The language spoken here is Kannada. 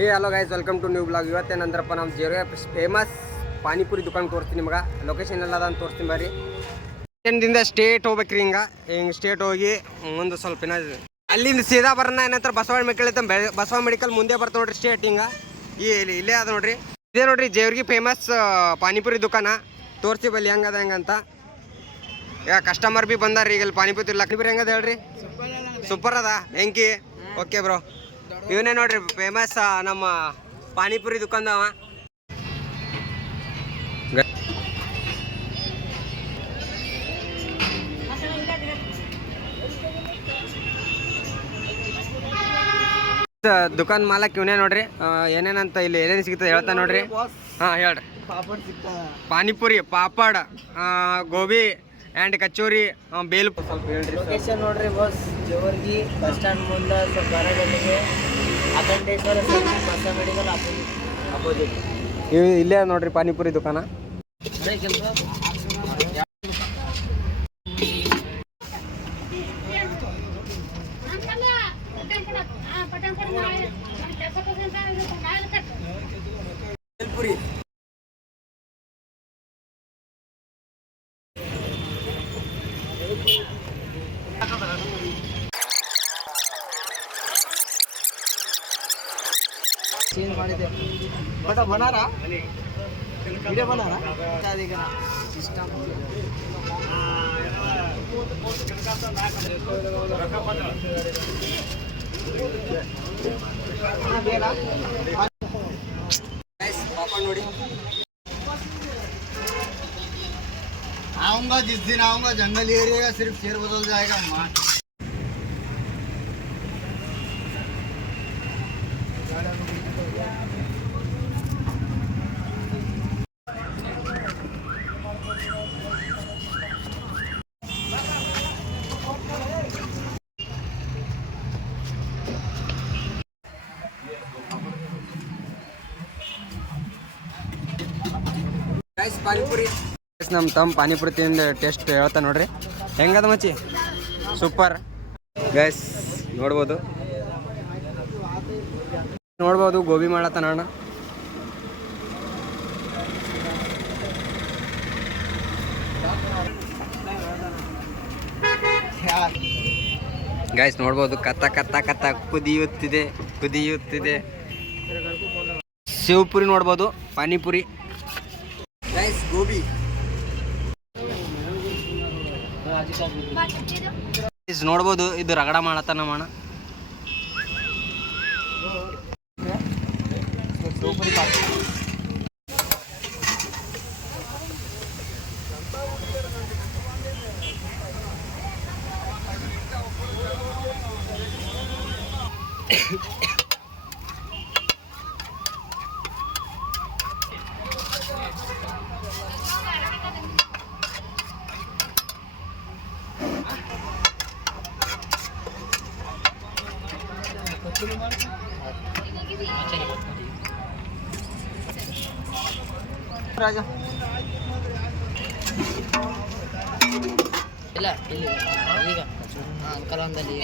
ಏ hello guys, welcome to new blog. ಇವತ್ತೇನಂದ್ರಪ್ಪ ನಮ್ಮ ಜೇರ್ವೆ ಫೇಮಸ್ ಪಾನಿಪುರಿ ದುಕಾನ್ ತೋರಿಸ್ತೀನಿ ನಿಮ್ಗೆ. ಲೊಕೇಶನ್ ಎಲ್ಲ ಅದಂತ ತೋರಿಸ್ತೀನಿ ಬರ್ರಿ. ಸ್ಟೇಷನ್ದಿಂದ ಸ್ಟೇಟ್ ಹೋಗ್ಬೇಕ್ರಿ. ಹಿಂಗೆ ಸ್ಟೇಟ್ ಹೋಗಿ ಮುಂದೆ ಸ್ವಲ್ಪ ಅಲ್ಲಿಂದ ಸೀದಾ ಬರೋಣ. ಏನಂತ ಬಸವಣ್ಣ ಮೆಡಿಕಲ್ ಬಸವ ಮೆಡಿಕಲ್ ಮುಂದೆ ಬರ್ತಾ ನೋಡ್ರಿ ಸ್ಟೇಟ್. ಇಲ್ಲೇ ಅದ ನೋಡ್ರಿ. ಇದೇ ನೋಡ್ರಿ ಜೇವ್ರಿಗೆ ಫೇಮಸ್ ಪಾನಿಪುರಿ ದುಕಾನ. ತೋರಿಸ್ತೀವಿ ಬಲ್ಲಿ ಹೆಂಗದ ಹೆಂಗಂತ. ಈಗ ಕಸ್ಟಮರ್ ಬಿ ಬಂದಾರ್ರಿ. ಈಗ ಪಾನಿಪುರಿ ಲಕ್ಷ್ಮೀಪುರಿ ಹೆಂಗದ ಹೇಳ್ರಿ? ಸೂಪರ್ ಅದ ಬೆಂಕಿ. ಓಕೆ ಬ್ರೋ, ಇವನೇ ನೋಡ್ರಿ ಫೇಮಸ್ ನಮ್ಮ ಪಾನಿಪುರಿ ದುಕಾನ್ದವ. ದುಕಾನ್ ಮಾಲಕ್ ಇವನೇ ನೋಡ್ರಿ. ಏನೇನಂತ ಇಲ್ಲಿ ಏನೇನು ಸಿಗ್ತದೆ ಹೇಳ್ತಾ ನೋಡ್ರಿ. ಹಾಂ ಹೇಳ್ರಿ. ಪಾನಿಪುರಿ, ಪಾಪಡ್, ಗೋಬಿ ಆ್ಯಂಡ್ ಕಚೋರಿ, ಬೇಲ್. ಸ್ವಲ್ಪ ಹೇಳ್ರಿ. ಲೊಕೇಶನ್ ನೋಡ್ರಿ ಬಾಸ್, ಜೇವರ್ಗಿ ಬಸ್ ಸ್ಟ್ಯಾಂಡ್ ಮುಂದೆ ಸ್ವಲ್ಪ ಬರಗಲ್ಲಿಗೆ ಅಖಂಡೇಶ್ವರ ಬಸ ಮೆಡಿಕಲ್ ಅಪೋಸಿಟ್. ಇಲ್ಲೇ ನೋಡ್ರಿ ಪಾನಿಪುರಿ ದುಕಾನ. चेंज ಮಾಡಿದೆ ಬಟ್ ಬನಾರ ವಿಡಿಯೋ ಬನಾರ ಅದೀಗ ಸಿಸ್ಟಮ್ ನೋಡಿ. आऊंगा जिस दिन आऊंगा जंगल एरिया का सिर्फ शेर बदल जाएगा माँ. ಪಾನಿಪುರಿ ನಮ್ಮ ತಮ್ಮ ಪಾನಿಪುರಿ ತಿಂದು ಟೇಸ್ಟ್ ಹೇಳ್ತಾ ನೋಡ್ರಿ. ಹೆಂಗದ ಮಚ್ಚಿ? Super guys. ನೋಡ್ಬೋದು ಗೋಬಿ ಮಾಡತ್ತ ನೋಡ. ಗೈಸ್ ನೋಡ್ಬೋದು ಕತ್ತ ಕತ್ತ ಕತ್ತ ಕುದಿಯುತ್ತಿದೆ. ಸೇವ್ಪುರಿ ನೋಡ್ಬೋದು, ಪಾನಿಪುರಿ ಗೈಸ್, ಗೋಬಿ ನೋಡ್ಬೋದು. ಇದು ರಗಡ ಮಾಡತ್ತ ಮಣ. ರಾಜ ಇಲ್ಲ ಇಲ್ಲಿ ಈಗ ಅಂಕಲ್ ಒಂದಲ್ಲಿ